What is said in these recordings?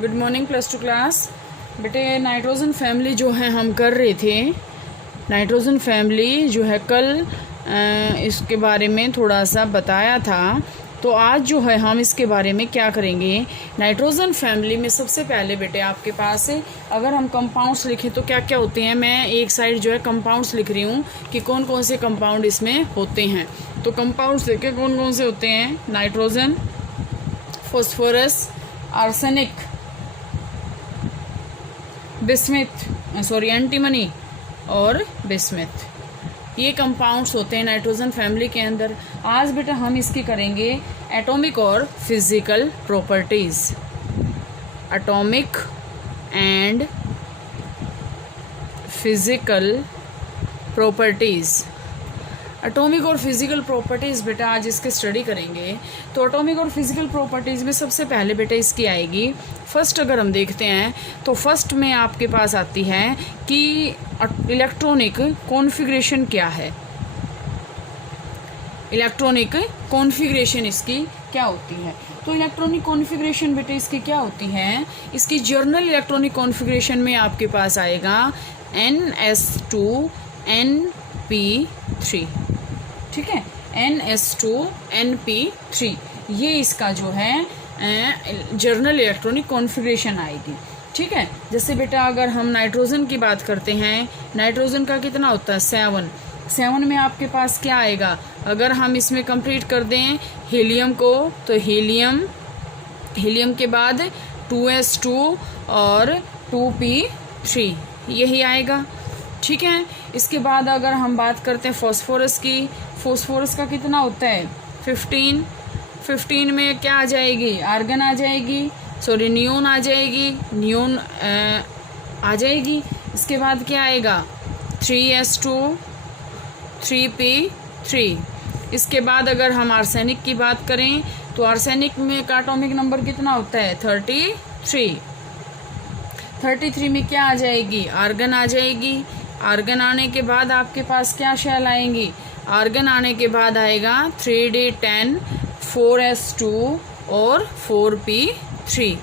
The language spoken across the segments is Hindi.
Good morning plus two class. बेटे नाइट्रोजन फैमिली जो है हम कर रहे थे, नाइट्रोजन फैमिली जो है कल इसके बारे में थोड़ा सा बताया था। तो आज जो है हम इसके बारे में क्या करेंगे। नाइट्रोजन फैमिली में सबसे पहले बेटे आपके पास अगर हम कंपाउंड्स लिखें तो क्या क्या होते हैं। मैं एक साइड जो है कंपाउंड्स लिख रही हूँ कि कौन कौन से कंपाउंड इसमें होते हैं। तो कंपाउंड्स देखें कौन कौन से होते हैं। Nitrogen, phosphorus, arsenic, bismuth antimony और बिस्मिथ, ये कंपाउंड्स होते हैं नाइट्रोजन फैमिली के अंदर। आज बेटा हम इसकी करेंगे एटॉमिक और physical properties. Atomic and physical properties, atomic और फिजिकल प्रॉपर्टीज़ बेटा आज इसके स्टडी करेंगे। तो एटॉमिक और फिजिकल प्रॉपर्टीज़ में सबसे पहले बेटा इसकी आएगी फर्स्ट। अगर हम देखते हैं तो फर्स्ट में आपके पास आती है कि इलेक्ट्रॉनिक कॉन्फ़िगरेशन क्या है। इलेक्ट्रॉनिक कॉन्फ़िगरेशन इसकी क्या होती है। तो इलेक्ट्रॉनिक कॉन्फ़िगरेशन बेटे इसकी क्या होती है। इसकी जर्नल इलेक्ट्रॉनिक कॉन्फ़िगरेशन में आपके पास आएगा NS2NP3, ठीक है, NS2NP3, ये इसका जो है जर्नल इलेक्ट्रॉनिक कॉन्फ़िगरेशन आएगी। ठीक है, जैसे बेटा अगर हम नाइट्रोजन की बात करते हैं, नाइट्रोजन का कितना होता है 7 में आपके पास क्या आएगा। अगर हम इसमें कंप्लीट कर दें हीलियम को तो हीलियम के बाद 2s2 और 2p3 यही आएगा। ठीक है, इसके बाद अगर हम बात करते हैं फॉस्फोरस की, फॉस्फोरस का कितना होता है 15 में क्या आ जाएगी, आर्गन आ जाएगी, नियोन आ जाएगी, नियोन आ जाएगी। इसके बाद क्या आएगा 3s2 3p3। इसके बाद अगर हम आर्सेनिक की बात करें तो आर्सेनिक में का एटॉमिक नंबर कितना होता है 33 में क्या आ जाएगी, आर्गन आ जाएगी। आर्गन आने के बाद आपके पास क्या शेल आएंगी, आर्गन आने के बाद आएगा 3d10 4s2 और 4p3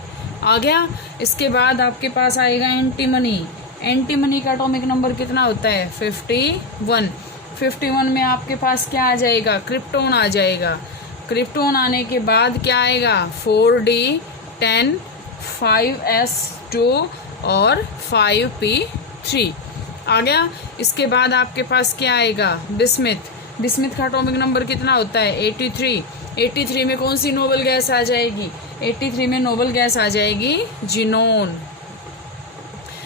आ गया। इसके बाद आपके पास आएगा एंटीमनी का एटॉमिक नंबर कितना होता है 51 में आपके पास क्या आ जाएगा, क्रिप्टोन आ जाएगा। क्रिप्टोन आने के बाद क्या आएगा 4d10 5s2 और 5p3 आ गया। इसके बाद आपके पास क्या आएगा बिस्मिथ का एटॉमिक नंबर कितना होता है 83 में कौन सी नोबल गैस आ जाएगी, 83 में नोबल गैस आ जाएगी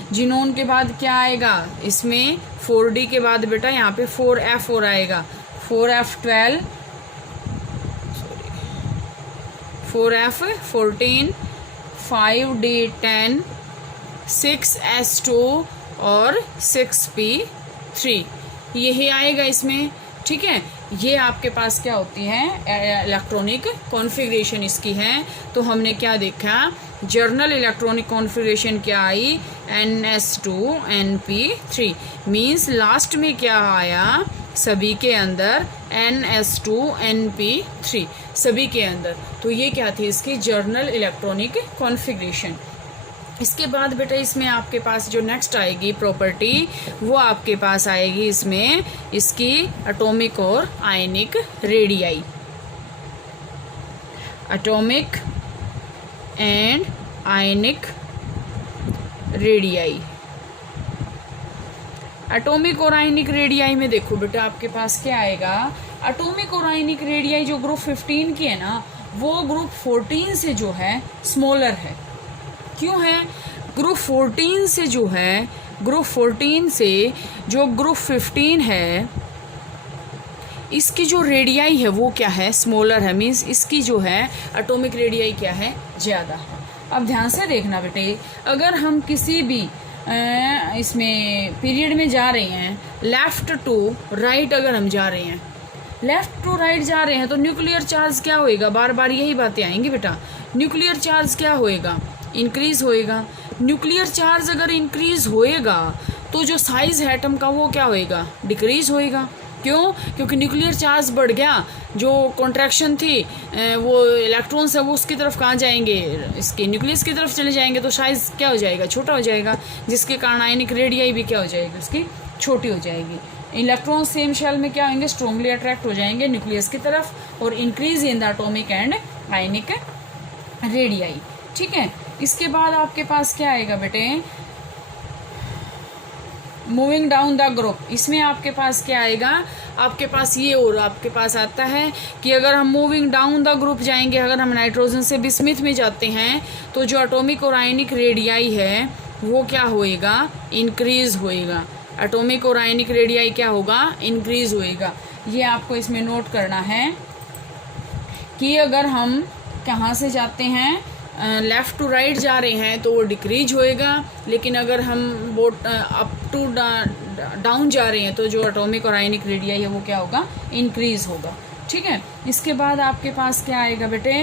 जिनोन के बाद क्या आएगा इसमें 4d के बाद बेटा यहाँ पे 4f और आएगा 4f12 4f14 5d10 6s2 और 6p3 यही आएगा इसमें। ठीक है, ये आपके पास क्या होती है इलेक्ट्रॉनिक कॉन्फ़िगरेशन इसकी है। तो हमने क्या देखा, जर्नल इलेक्ट्रॉनिक कॉन्फ़िगरेशन क्या आई NS2NP3 मीन्स लास्ट में क्या आया सभी के अंदर NS2NP3 सभी के अंदर। तो ये क्या थी इसकी जर्नल इलेक्ट्रॉनिक कॉन्फ़िगरेशन। इसके बाद बेटा इसमें आपके पास जो नेक्स्ट आएगी प्रॉपर्टी वो आपके पास आएगी इसमें इसकी एटॉमिक और ionic radii. Atomic and ionic radii. Atomic और आयनिक रेडियाई में देखो बेटा आपके पास क्या आएगा। एटॉमिक और आयनिक रेडियाई जो ग्रुप 15 की है ना, वो ग्रुप 14 से जो है स्मॉलर है। क्यों है, ग्रुप 14 से जो है ग्रुप 14 से जो ग्रुप 15 है इसकी जो रेडियाई है वो क्या है स्मॉलर है, मीन्स इसकी जो है एटॉमिक रेडियाई क्या है ज़्यादा है। अब ध्यान से देखना बेटे, अगर हम किसी भी इसमें पीरियड में जा रहे हैं लेफ़्ट टू राइट, अगर हम जा रहे हैं लेफ़्ट टू राइट जा रहे हैं तो न्यूक्लियर चार्ज क्या होएगा, बार बार यही बातें आएंगी बेटा। न्यूक्लियर चार्ज क्या होएगा, इंक्रीज़ होएगा। न्यूक्लियर चार्ज अगर इंक्रीज़ होएगा तो जो साइज़ है एटम का वो क्या होएगा, डिक्रीज़ होएगा। क्यों, क्योंकि न्यूक्लियर चार्ज बढ़ गया जो कॉन्ट्रैक्शन थी वो इलेक्ट्रॉन्स है वो उसकी तरफ कहाँ जाएंगे, इसके न्यूक्लियस की तरफ चले जाएंगे, तो साइज क्या हो जाएगा, छोटा हो जाएगा, जिसके कारण आयनिक रेडियाई भी क्या हो जाएगी, उसकी छोटी हो जाएगी। इलेक्ट्रॉन सेम शेल में क्या होंगे, स्ट्रॉन्गली अट्रैक्ट हो जाएंगे न्यूक्लियस की तरफ और increase in the atomic and ionic radii. ठीक है, इसके बाद आपके पास क्या आएगा बेटे, मूविंग डाउन द ग्रुप। इसमें आपके पास क्या आएगा, आपके पास ये और आपके पास आता है कि अगर हम मूविंग डाउन द ग्रुप जाएंगे, अगर हम नाइट्रोजन से बिस्मिथ में जाते हैं तो जो एटॉमिक और आयनिक रेडियाई है वो क्या होएगा, इंक्रीज होएगा। एटॉमिक और आयनिक रेडियाई क्या होगा, इंक्रीज होएगा। ये आपको इसमें नोट करना है कि अगर हम कहाँ से जाते हैं, लेफ़्ट टू राइट जा रहे हैं तो वो डिक्रीज होएगा, लेकिन अगर हम बोट अप टू डाउन जा रहे हैं तो जो एटॉमिक और आयनिक रेडियाई है वो क्या होगा, इंक्रीज होगा। ठीक है, इसके बाद आपके पास क्या आएगा बेटे,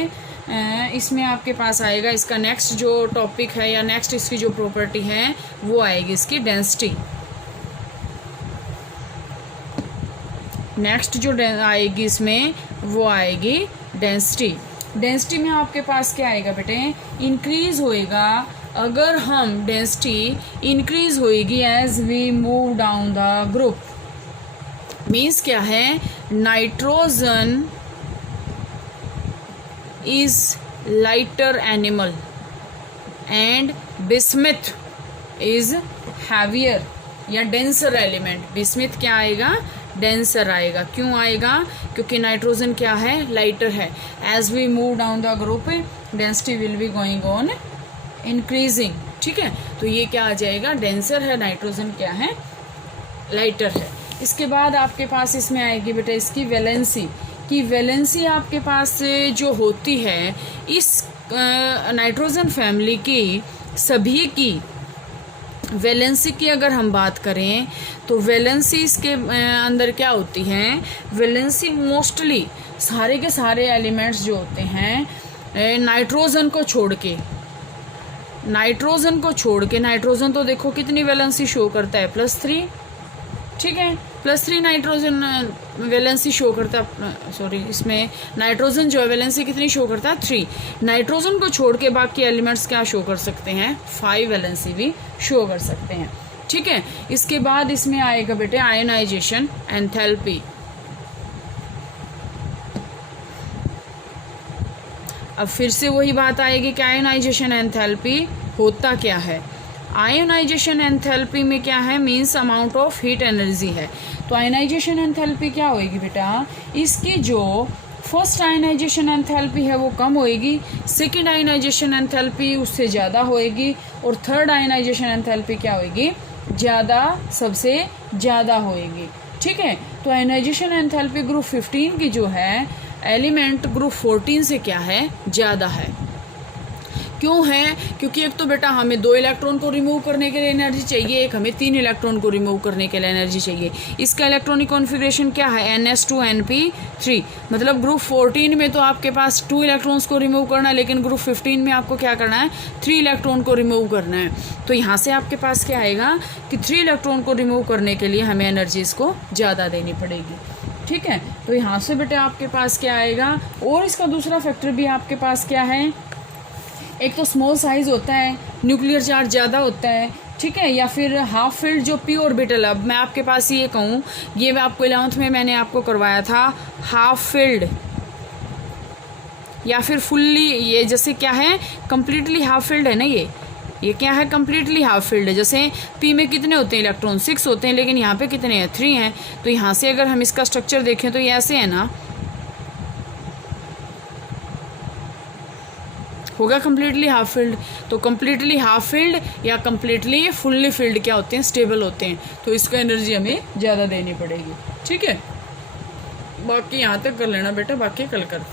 इसमें आपके पास आएगा इसका नेक्स्ट जो टॉपिक है या नेक्स्ट इसकी जो प्रॉपर्टी है वो आएगी इसकी डेंसिटी। नेक्स्ट जो आएगी इसमें वो आएगी डेंसिटी। डेंसिटी में आपके पास क्या आएगा बेटे, इंक्रीज होएगा। अगर हम डेंसिटी इंक्रीज होएगी as we move down the group, means क्या है, nitrogen is lighter animal and bismuth is heavier या डेंसर एलिमेंट। बिस्मिथ क्या आएगा, डेंसर आएगा। क्यों आएगा, क्योंकि नाइट्रोजन क्या है, लाइटर है। As we move down the group density will be going on increasing. ठीक है, तो ये क्या आ जाएगा, डेंसर है, नाइट्रोजन क्या है, लाइटर है। इसके बाद आपके पास इसमें आएगी बेटा इसकी वैलेंसी, कि वैलेंसी आपके पास जो होती है इस नाइट्रोजन फैमिली की सभी की वैलेंसी की अगर हम बात करें तो वैलेंसी इसके अंदर क्या होती हैं, वैलेंसी मोस्टली सारे के सारे एलिमेंट्स जो होते हैं नाइट्रोजन को छोड़ के, नाइट्रोजन तो देखो कितनी वैलेंसी शो करता है, +3। ठीक है, +3 नाइट्रोजन वैलेंसी शो करता है, सॉरी इसमें नाइट्रोजन जो है वैलेंसी कितनी शो करता है, 3। नाइट्रोजन को छोड़ के बाकी एलिमेंट्स क्या शो कर सकते हैं, 5 वैलेंसी भी शो कर सकते हैं। ठीक है, इसके बाद इसमें आएगा बेटे आयनाइजेशन एंथैल्पी। अब फिर से वही बात आएगी कि आयनाइजेशन एंथैल्पी होता क्या है। आयोनाइजेशन एंथैल्पी में क्या है, means amount of heat energy है। तो आयनाइजेशन एंथैल्पी क्या होएगी बेटा, इसकी जो फर्स्ट आयनाइजेशन एंथैल्पी है वो कम होएगी, सेकंड आयनाइजेशन एंथैल्पी उससे ज़्यादा होएगी और थर्ड आयनाइजेशन एंथैल्पी क्या होएगी, ज़्यादा, सबसे ज़्यादा होएगी। ठीक है, तो आयनाइजेशन एंथैल्पी ग्रुप 15 की जो है एलिमेंट ग्रुप 14 से क्या है, ज़्यादा है। क्यों है, क्योंकि एक तो बेटा हमें 2 इलेक्ट्रॉन को रिमूव करने के लिए एनर्जी चाहिए, एक हमें 3 इलेक्ट्रॉन को रिमूव करने के लिए एनर्जी चाहिए। इसका इलेक्ट्रॉनिक कॉन्फ़िगरेशन क्या है, NS2Np3। मतलब ग्रुप 14 में तो आपके पास 2 इलेक्ट्रॉन्स को रिमूव करना है, लेकिन ग्रुप 15 में आपको क्या करना है, 3 इलेक्ट्रॉन को रिमूव करना है। तो यहाँ से आपके पास क्या आएगा कि 3 इलेक्ट्रॉन को रिमूव करने के लिए हमें एनर्जी इसको ज़्यादा देनी पड़ेगी। ठीक है, तो यहाँ से बेटा आपके पास क्या आएगा, और इसका दूसरा फैक्टर भी आपके पास क्या है, एक तो स्मॉल साइज होता है, न्यूक्लियर चार्ज ज़्यादा होता है। ठीक है, या फिर हाफ फिल्ड जो पी ऑर्बिटल, अब मैं आपके पास ये कहूँ, ये मैं आपको 11th में मैंने आपको करवाया था, हाफ फिल्ड या फिर फुल्ली, ये जैसे क्या है, कम्प्लीटली हाफ फिल्ड है ना, ये क्या है, कम्प्लीटली हाफ फिल्ड है। जैसे पी में कितने होते हैं इलेक्ट्रॉन, 6 होते हैं, लेकिन यहाँ पे कितने हैं, 3 हैं। तो यहाँ से अगर हम इसका स्ट्रक्चर देखें तो ये ऐसे है ना, होगा कम्प्लीटली हाफ फिल्ड। तो कम्प्लीटली हाफ फिल्ड या कम्प्लीटली फुल्ली फिल्ड क्या होते हैं, स्टेबल होते हैं। तो इसका एनर्जी हमें ज़्यादा देनी पड़ेगी। ठीक है, बाकी यहाँ तक कर लेना बेटा, बाकी कल करते हैं।